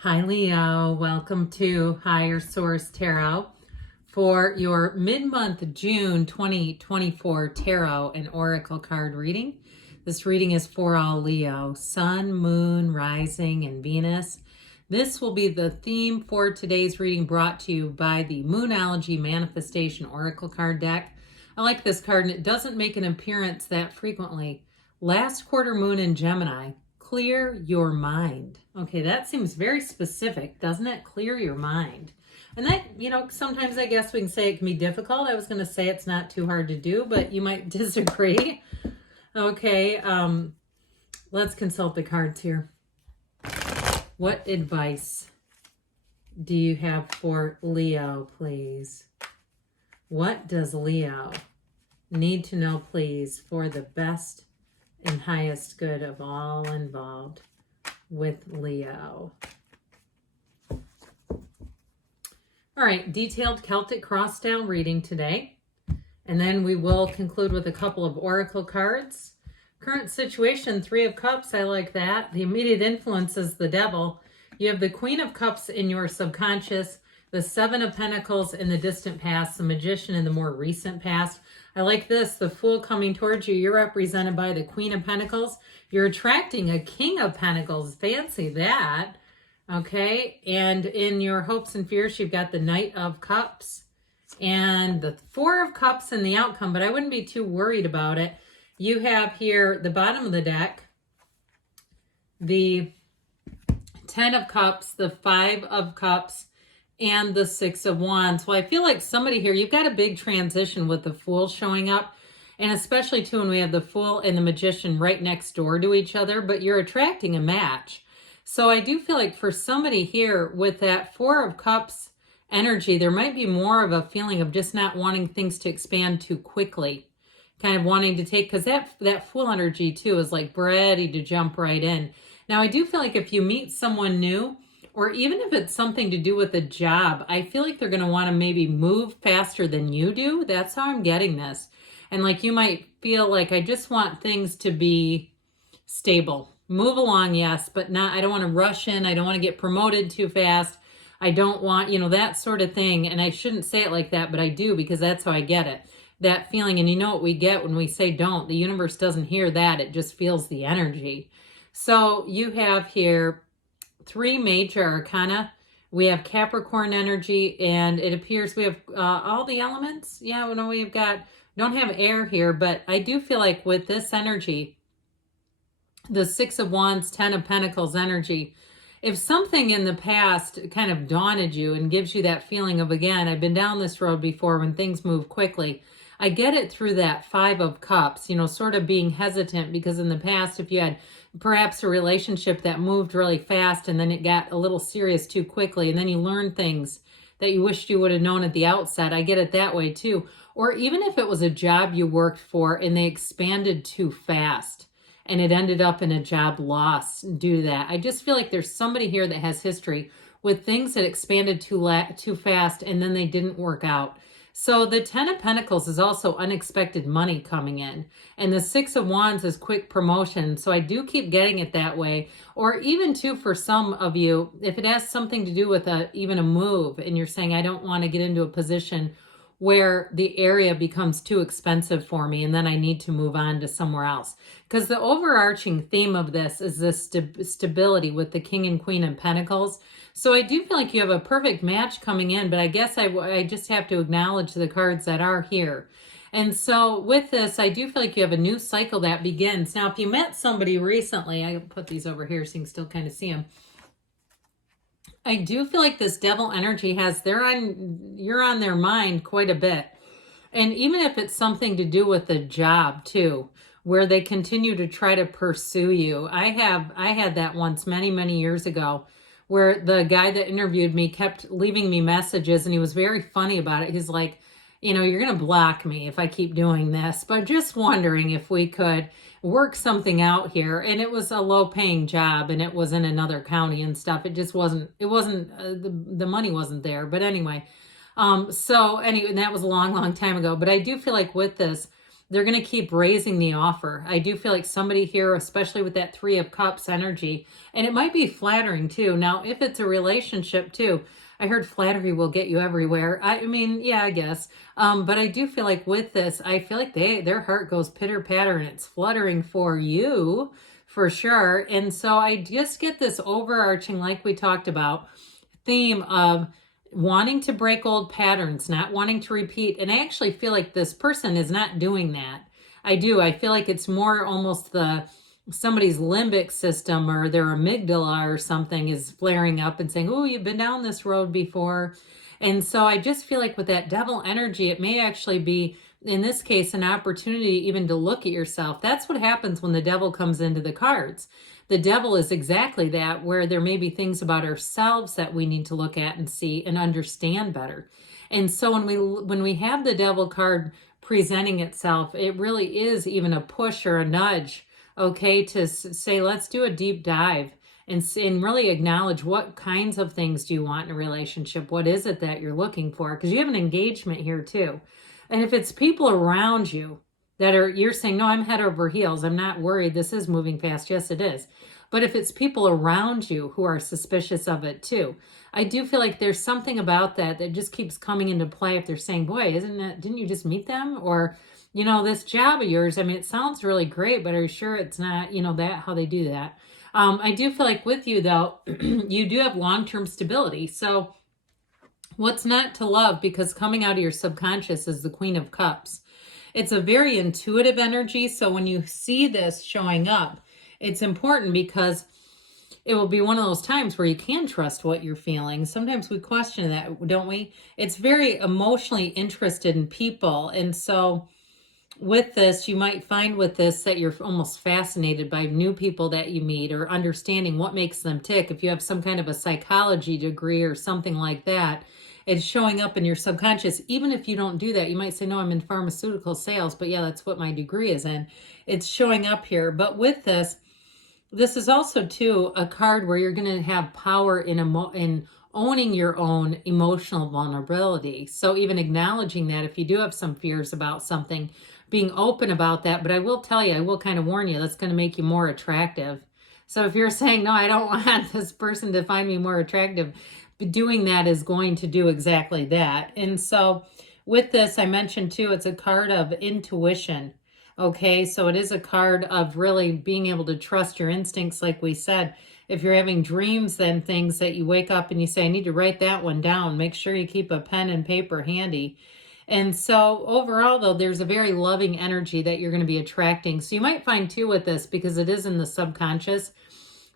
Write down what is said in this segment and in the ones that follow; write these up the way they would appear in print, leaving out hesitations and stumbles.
Hi Leo, welcome to Higher Source Tarot for your mid-month June 2024 Tarot and Oracle card reading. This reading is for all Leo, Sun, Moon, Rising, and Venus. This will be the theme for today's reading, brought to you by the Moonology Manifestation Oracle card deck. I like this card, and it doesn't make an appearance that frequently. Last quarter moon in Gemini. Clear your mind. Okay, that seems very specific, doesn't it? Clear your mind. And that, sometimes I guess we can say it can be difficult. I was going to say it's not too hard to do, but you might disagree. Okay, let's consult the cards here. What advice do you have for Leo, please? What does Leo need to know, please, for the best and highest good of all involved with Leo? All right, detailed Celtic cross-style reading today. And then we will conclude with a couple of oracle cards. Current situation, 3 of Cups, I like that. The immediate influence is the Devil. You have the Queen of Cups in your subconscious, the 7 of Pentacles in the distant past, the Magician in the more recent past. I like this, the Fool coming towards you. You're represented by the Queen of Pentacles. You're attracting a King of Pentacles. Fancy that. Okay, and in your hopes and fears, you've got the Knight of Cups and the 4 of Cups in the outcome, but I wouldn't be too worried about it. You have here the bottom of the deck, the 10 of Cups, the 5 of Cups, and the 6 of Wands. Well, I feel like somebody here, you've got a big transition with the Fool showing up, and especially too when we have the Fool and the Magician right next door to each other, but you're attracting a match. So I do feel like for somebody here with that 4 of Cups energy, there might be more of a feeling of just not wanting things to expand too quickly, kind of wanting to take, because that Fool energy too is like ready to jump right in. Now, I do feel like if you meet someone new, or even if it's something to do with a job, I feel like they're going to want to maybe move faster than you do. That's how I'm getting this. And like you might feel like, I just want things to be stable. Move along, yes, but not, I don't want to rush in. I don't want to get promoted too fast. I don't want, that sort of thing. And I shouldn't say it like that, but I do, because that's how I get it. That feeling. And you know what we get when we say don't. The universe doesn't hear that. It just feels the energy. So you have here 3 major arcana. We have Capricorn energy, and it appears we have all the elements. Yeah, we've got, don't have air here, but I do feel like with this energy, the 6 of Wands, 10 of Pentacles energy, if something in the past kind of daunted you and gives you that feeling of, again, I've been down this road before when things move quickly, I get it through that 5 of Cups, sort of being hesitant, because in the past, if you had perhaps a relationship that moved really fast and then it got a little serious too quickly, and then you learn things that you wished you would have known at the outset. I get it that way too. Or even if it was a job you worked for and they expanded too fast and it ended up in a job loss due to that. I just feel like there's somebody here that has history with things that expanded too fast and then they didn't work out. So the 10 of Pentacles is also unexpected money coming in. And the 6 of Wands is quick promotion. So I do keep getting it that way. Or even too, for some of you, if it has something to do with even a move, and you're saying, I don't want to get into a position where the area becomes too expensive for me and then I need to move on to somewhere else. Because the overarching theme of this is this stability with the King and Queen of Pentacles. So I do feel like you have a perfect match coming in, but I guess I just have to acknowledge the cards that are here. And so with this, I do feel like you have a new cycle that begins. Now, if you met somebody recently, I put these over here so you can still kind of see them. I do feel like this Devil energy you're on their mind quite a bit. And even if it's something to do with a job too, where they continue to try to pursue you. I had that once many, many years ago, where the guy that interviewed me kept leaving me messages, and he was very funny about it. He's like, you're going to block me if I keep doing this, but just wondering if we could work something out here. And it was a low paying job, and it was in another county and stuff. It just wasn't, the money wasn't there. But anyway, and that was a long, long time ago. But I do feel like with this, they're going to keep raising the offer. I do feel like somebody here, especially with that Three of Cups energy, and it might be flattering too. Now, if it's a relationship too, I heard flattery will get you everywhere. I mean, yeah, I guess. But I do feel like with this, I feel like their heart goes pitter patter and it's fluttering for you for sure. And so I just get this overarching, like we talked about, theme of wanting to break old patterns, not wanting to repeat. And I actually feel like this person is not doing that. I do. I feel like it's more almost somebody's limbic system or their amygdala or something is flaring up and saying, oh, you've been down this road before. And so I just feel like with that devil energy, it may actually be, in this case, an opportunity even to look at yourself. That's what happens when the devil comes into the cards. The devil is exactly that, where there may be things about ourselves that we need to look at and see and understand better. And so when we have the devil card presenting itself, it really is even a push or a nudge, okay, to say, let's do a deep dive and really acknowledge what kinds of things do you want in a relationship? What is it that you're looking for? Because you have an engagement here too. And if it's people around you that you're saying, no, I'm head over heels, I'm not worried, this is moving fast. Yes, it is. But if it's people around you who are suspicious of it too, I do feel like there's something about that just keeps coming into play. If they're saying, boy, didn't you just meet them? Or, this job of yours, I mean, it sounds really great, but are you sure it's not, how they do that? I do feel like with you though, you do have long-term stability. So what's not to love, because coming out of your subconscious is the Queen of Cups. It's a very intuitive energy. So when you see this showing up, it's important because it will be one of those times where you can trust what you're feeling. Sometimes we question that, don't we? It's very emotionally interested in people. And so with this, you might find with this that you're almost fascinated by new people that you meet or understanding what makes them tick. If you have some kind of a psychology degree or something like that, it's showing up in your subconscious. Even if you don't do that, you might say, no, I'm in pharmaceutical sales, but yeah, that's what my degree is in. It's showing up here. But with this is also too a card where you're going to have power in owning your own emotional vulnerability. So even acknowledging that if you do have some fears about something, being open about that. But I will tell you, I will kind of warn you, that's going to make you more attractive. So if you're saying, no, I don't want this person to find me more attractive, doing that is going to do exactly that. And so with this, I mentioned too, it's a card of intuition. Okay, so it is a card of really being able to trust your instincts, like we said. If you're having dreams, then things that you wake up and you say, I need to write that one down. Make sure you keep a pen and paper handy. And so overall, though, there's a very loving energy that you're going to be attracting. So you might find too with this, because it is in the subconscious,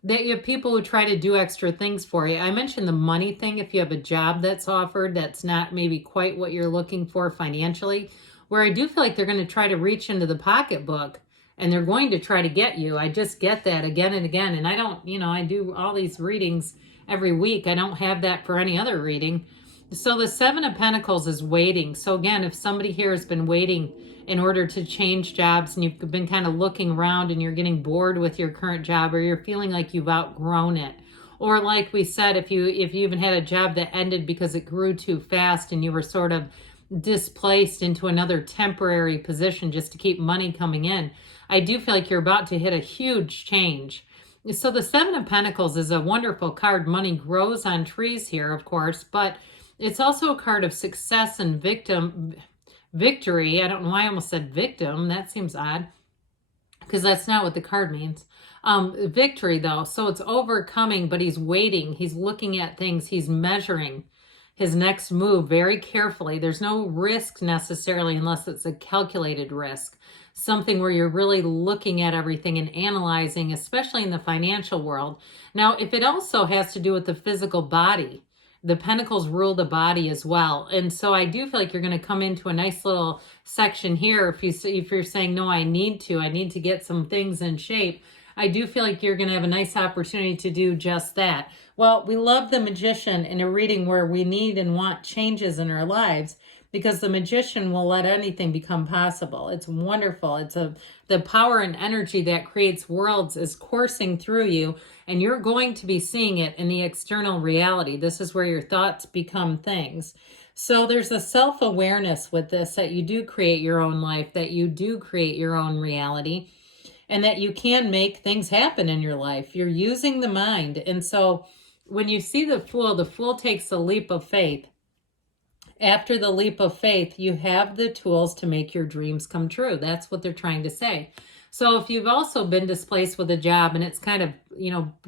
that you have people who try to do extra things for you. I mentioned the money thing. If you have a job that's offered that's not maybe quite what you're looking for financially, where I do feel like they're going to try to reach into the pocketbook and they're going to try to get you. I just get that again and again. And I don't, I do all these readings every week. I don't have that for any other reading. So the Seven of Pentacles is waiting. So again, if somebody here has been waiting in order to change jobs and you've been kind of looking around and you're getting bored with your current job, or you're feeling like you've outgrown it, or like we said, if you even had a job that ended because it grew too fast and you were sort of displaced into another temporary position just to keep money coming in, I do feel like you're about to hit a huge change. So the Seven of Pentacles is a wonderful card. Money grows on trees here, of course, but it's also a card of success and victory. I don't know why I almost said victim. That seems odd, because that's not what the card means. Victory, though. So it's overcoming, but he's waiting. He's looking at things. He's measuring his next move very carefully. There's no risk necessarily unless it's a calculated risk. Something where you're really looking at everything and analyzing, especially in the financial world. Now, if it also has to do with the physical body, the Pentacles rule the body as well. And so I do feel like you're going to come into a nice little section here. If you're saying, no, I need to get some things in shape, I do feel like you're going to have a nice opportunity to do just that. Well, we love the Magician in a reading where we need and want changes in our lives, because the Magician will let anything become possible. It's wonderful. It's the power and energy that creates worlds is coursing through you, and you're going to be seeing it in the external reality. This is where your thoughts become things. So there's a self-awareness with this, that you do create your own life, that you do create your own reality, and that you can make things happen in your life. You're using the mind. And so when you see the Fool takes a leap of faith. After the leap of faith, you have the tools to make your dreams come true. That's what they're trying to say. So if you've also been displaced with a job and it's kind of,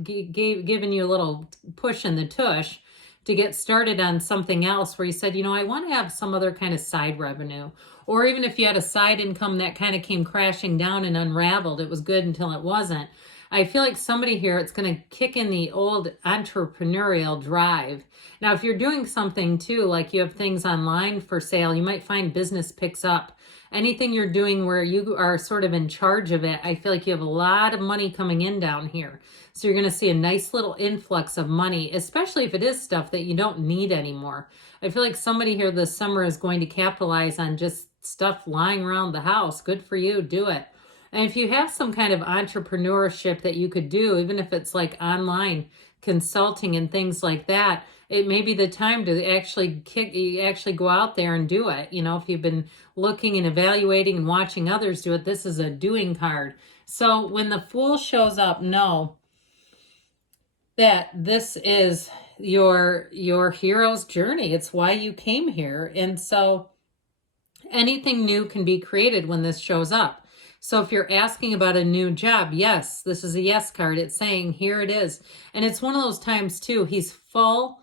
giving you a little push in the tush to get started on something else where you said, I want to have some other kind of side revenue. Or even if you had a side income that kind of came crashing down and unraveled, it was good until it wasn't. I feel like somebody here, it's going to kick in the old entrepreneurial drive. Now, if you're doing something too, like you have things online for sale, you might find business picks up. Anything you're doing where you are sort of in charge of it, I feel like you have a lot of money coming in down here. So you're going to see a nice little influx of money, especially if it is stuff that you don't need anymore. I feel like somebody here this summer is going to capitalize on just stuff lying around the house. Good for you. Do it. And if you have some kind of entrepreneurship that you could do, even if it's like online consulting and things like that, it may be the time to actually go out there and do it. If you've been looking and evaluating and watching others do it, this is a doing card. So when the Fool shows up, know that this is your hero's journey. It's why you came here. And so anything new can be created when this shows up. So if you're asking about a new job, yes, this is a yes card. It's saying, here it is. And it's one of those times too, he's full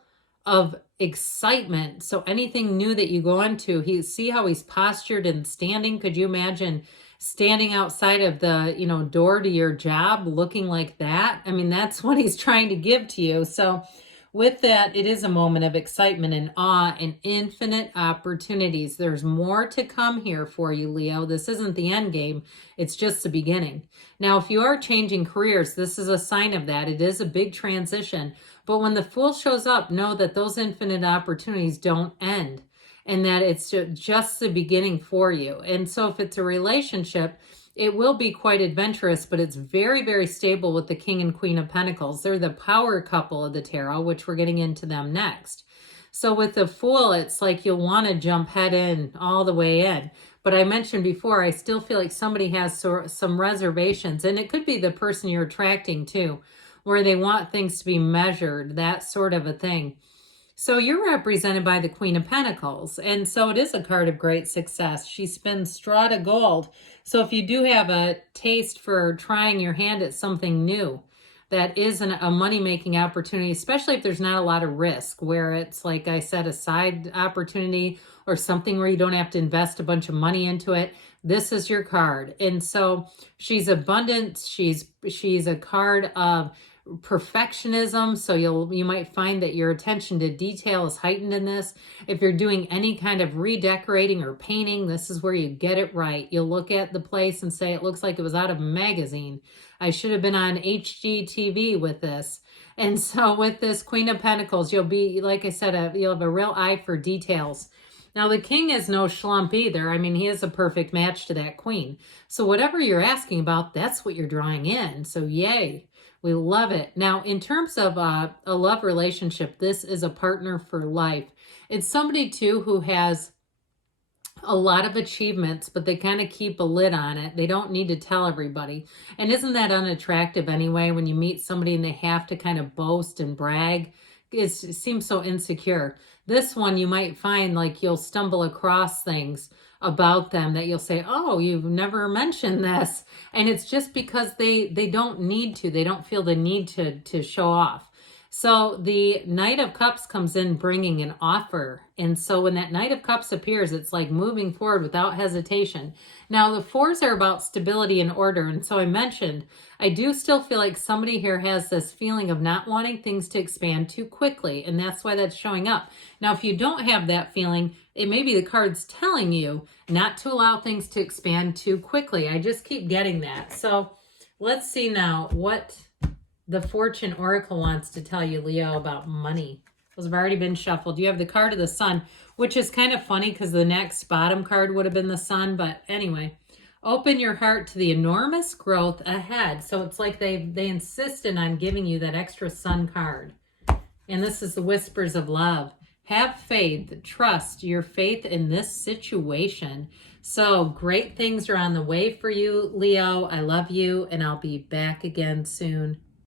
of excitement. So anything new that you go into, see how he's postured and standing. Could you imagine standing outside of the, door to your job looking like that? I mean, that's what he's trying to give to you. So with that, it is a moment of excitement and awe and infinite opportunities. There's more to come here for you, Leo. This isn't the end game. It's just the beginning. Now, if you are changing careers, this is a sign of that. It is a big transition. But when the Fool shows up, know that those infinite opportunities don't end and that it's just the beginning for you. And so if it's a relationship, it will be quite adventurous, but it's very, very stable with the King and Queen of Pentacles. They're the power couple of the tarot, which we're getting into them next. So with the Fool, it's like you'll want to jump head in all the way in. But I mentioned before, I still feel like somebody has some reservations, and it could be the person you're attracting too, where they want things to be measured, that sort of a thing. So you're represented by the Queen of Pentacles, and so it is a card of great success. She spins straw to gold. So if you do have a taste for trying your hand at something new, that is a money-making opportunity, especially if there's not a lot of risk, where it's, like I said, a side opportunity or something where you don't have to invest a bunch of money into it. This is your card. And so she's abundant. She's a card of perfectionism, so you might find that your attention to detail is heightened in this. If you're doing any kind of redecorating or painting, this is where you get it right. You'll look at the place and say, it looks like it was out of a magazine. I should have been on HGTV with this. And so with this Queen of Pentacles, you'll be, like I said, you'll have a real eye for details. Now, the King is no schlump either. I mean, he is a perfect match to that Queen. So whatever you're asking about, that's what you're drawing in. So yay. We love it. Now, in terms of a love relationship, this is a partner for life. It's somebody, too, who has a lot of achievements, but they kind of keep a lid on it. They don't need to tell everybody. And isn't that unattractive anyway, when you meet somebody and they have to kind of boast and brag? It seems so insecure. This one, you might find like you'll stumble across things about them that you'll say, oh, you've never mentioned this. And it's just because they don't need to. They don't feel the need to show off. So the Knight of Cups comes in bringing an offer. And so when that Knight of Cups appears, it's like moving forward without hesitation. Now the fours are about stability and order. And so I mentioned, I do still feel like somebody here has this feeling of not wanting things to expand too quickly. And that's why that's showing up. Now, if you don't have that feeling, it may be the cards telling you not to allow things to expand too quickly. I just keep getting that. So let's see now what the Fortune Oracle wants to tell you, Leo, about money. Those have already been shuffled. You have the card of the Sun, which is kind of funny because the next bottom card would have been the Sun. But anyway, open your heart to the enormous growth ahead. So it's like they insisted on giving you that extra Sun card. And this is the Whispers of Love. Have faith, trust your faith in this situation. So great things are on the way for you, Leo. I love you, and I'll be back again soon.